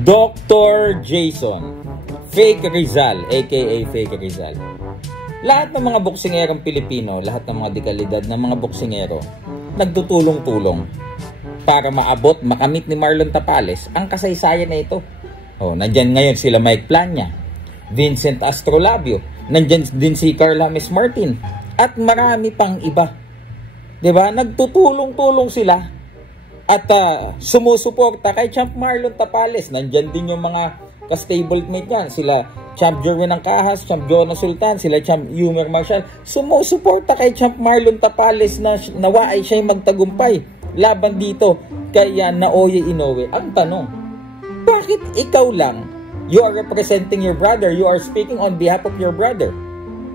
Dr. Jason Fake Rizal, aka Fake Rizal. Lahat ng mga boksingerong Pilipino, lahat ng mga dekalidad ng mga boksingero, nagtutulong-tulong para maabot, makamit ni Marlon Tapales ang kasaysayan na ito. Oh, nandyan ngayon sila Mike Plania, Vincent Astrolabio, nandyan din si Carl James Martin, at marami pang iba. Diba? Nagtutulong-tulong sila at sumusuporta kay Champ Marlon Tapales. Nandyan din yung mga ka-stablemate niyan, sila Champ Jerwin Angkahas, Champ Jonas Sultan, sila Champ Yumer Marshall. Sumusuporta kay Champ Marlon Tapales na nawa ay siya'y magtagumpay laban dito kay Naoya Inoue. Ang tanong, bakit ikaw lang? You are representing your brother, you are speaking on behalf of your brother.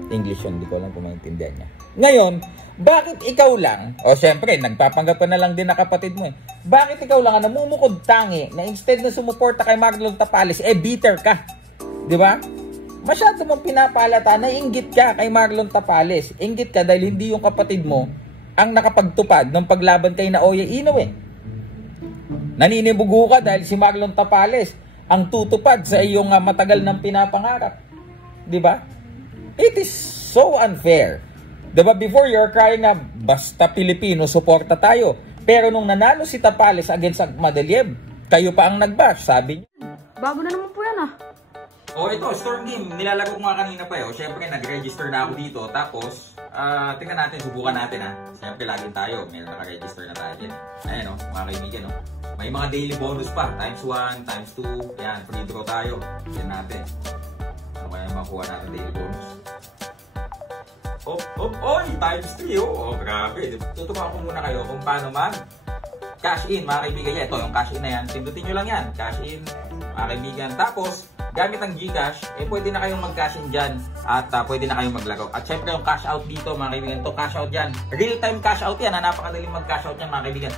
English yun, hindi ko lang kung maintindihan niya. Ngayon, bakit ikaw lang, o syempre, nagpapanggap ka na lang din na kapatid mo eh. Bakit ikaw lang namumukod tangi na instead na sumuporta kay Marlon Tapales, bitter ka? Di ba? Masyado mong pinapalata na inggit ka kay Marlon Tapales. Inggit ka dahil hindi yung kapatid mo ang nakapagtupad ng paglaban kay Naoya Inoue. Naninibugo ka dahil si Marlon Tapales ang tutupad sa iyong matagal ng pinapangarap. Di ba? It is so unfair. Diba, before you're crying na basta Pilipino, suporta tayo. Pero nung nanalo si Tapales against Akmadaliev, kayo pa ang nag-bash, sabi niyo. Bago na naman po yan Oh, ito, Storm Game. Nilalaro ko nga kanina pa yun. Siyempre, nag-register na ako dito. Tapos, tingnan natin, subukan natin Siyempre, laging tayo. May naka-register na tayo dyan. Ayan mga kaibigan May mga daily bonus pa. Times 1, times 2. Yan, free draw tayo. Yan natin. Ano kaya makuha natin daily bonus? Oy! Times 3, grabe. Tuturuan ko muna kayo kung paano cash in, mga kaibigan. Ito, yung cash in na yan. Pindutin nyo lang yan. Cash in, mga kaibigan. Tapos, gamit ang GCash, pwede na kayong mag-cash in dyan. At pwede na kayong maglaro. At syempre, yung cash out dito, mga kaibigan. Ito, cash out dyan. Real-time cash out yan. Napakadaling mag-cash out yan, mga kaibigan.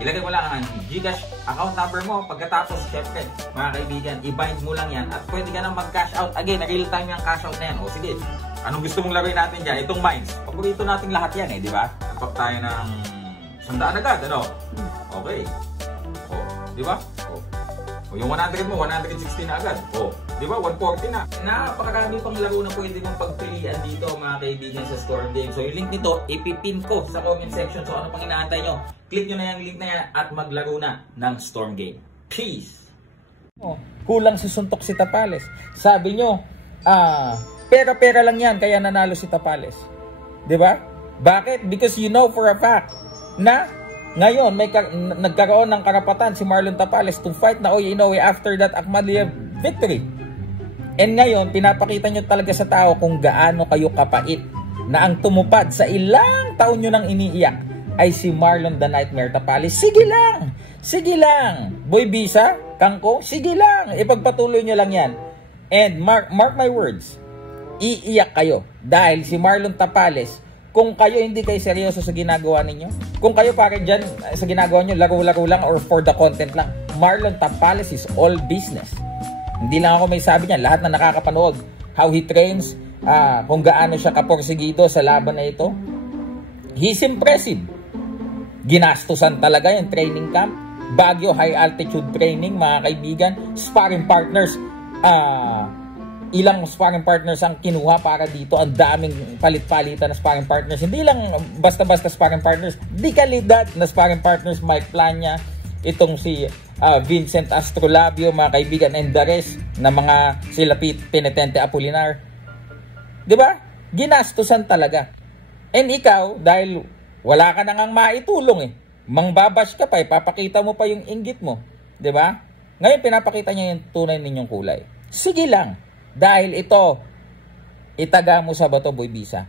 Ilagay mo lang ang GCash account number mo. Pagkatapos, syempre, mga kaibigan, i-bind mo lang yan. At pwede ka na mag-cash out. Again, real-time yung cash out na yan. O, sige. Anong gusto mong laruin natin dyan? Itong mines. Paborito natin lahat yan di ba? Tapak tayo ng 100 agad, Okay. Di ba? Yung 100 mo, 160 na agad. Di ba? 140 na. Napakarami pang laro na pwede mong pagpilian dito, mga kaibigan, sa Storm Game. So, yung link nito, ipipin ko sa comment section. So, ano pang inaantay nyo? Click nyo na yung link na yan at maglaro na ng Storm Game. Peace! Kulang si suntok si Tapales. Sabi nyo, pera-pera lang yan, kaya nanalo si Tapales. Diba? Bakit? Because you know for a fact na ngayon may nagkaroon ng karapatan si Marlon Tapales to fight Naoya Inoue after that Akmadaliev victory. And ngayon, pinapakita nyo talaga sa tao kung gaano kayo kapait na ang tumupad sa ilang taon nyo nang iniiyak ay si Marlon the Nightmare Tapales. Sige lang! Sige lang! Boy Bisa, Kangko, sige lang! Ipagpatuloy nyo lang yan. And mark my words, iiyak kayo dahil si Marlon Tapales, kung kayo hindi kayo seryoso sa ginagawa ninyo, kung kayo parang dyan sa ginagawa nyo, laro-laro lang or for the content lang, Marlon Tapales is all business. Hindi lang ako may sabi niya, lahat na nakakapanood, how he trains, kung gaano siya kaporsigido sa laban na ito, he's impressive. Ginastusan talaga yung training camp, Baguio high altitude training, mga kaibigan, sparring partners, ilang sparring partners ang kinuha para dito. Ang daming palit-palitan na sparring partners. Hindi lang basta-basta sparring partners. Di kalidad na sparring partners. Mike Plania, itong si Vincent Astrolabio, mga kaibigan, and the rest na mga sila Penitente Apolinar. Diba? Ginastusan talaga. And ikaw, dahil wala ka nang maitulong mangbabash ka pa, papakita mo pa yung inggit mo. Diba? Ngayon, pinapakita niya yung tunay ninyong kulay. Sige lang. Dahil ito, itaga mo sa bato, Boy Bisa,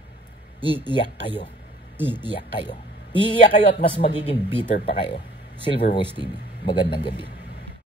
iiyak kayo. Iiyak kayo. Iiyak kayo at mas magiging bitter pa kayo. Silver Voice TV. Magandang gabi.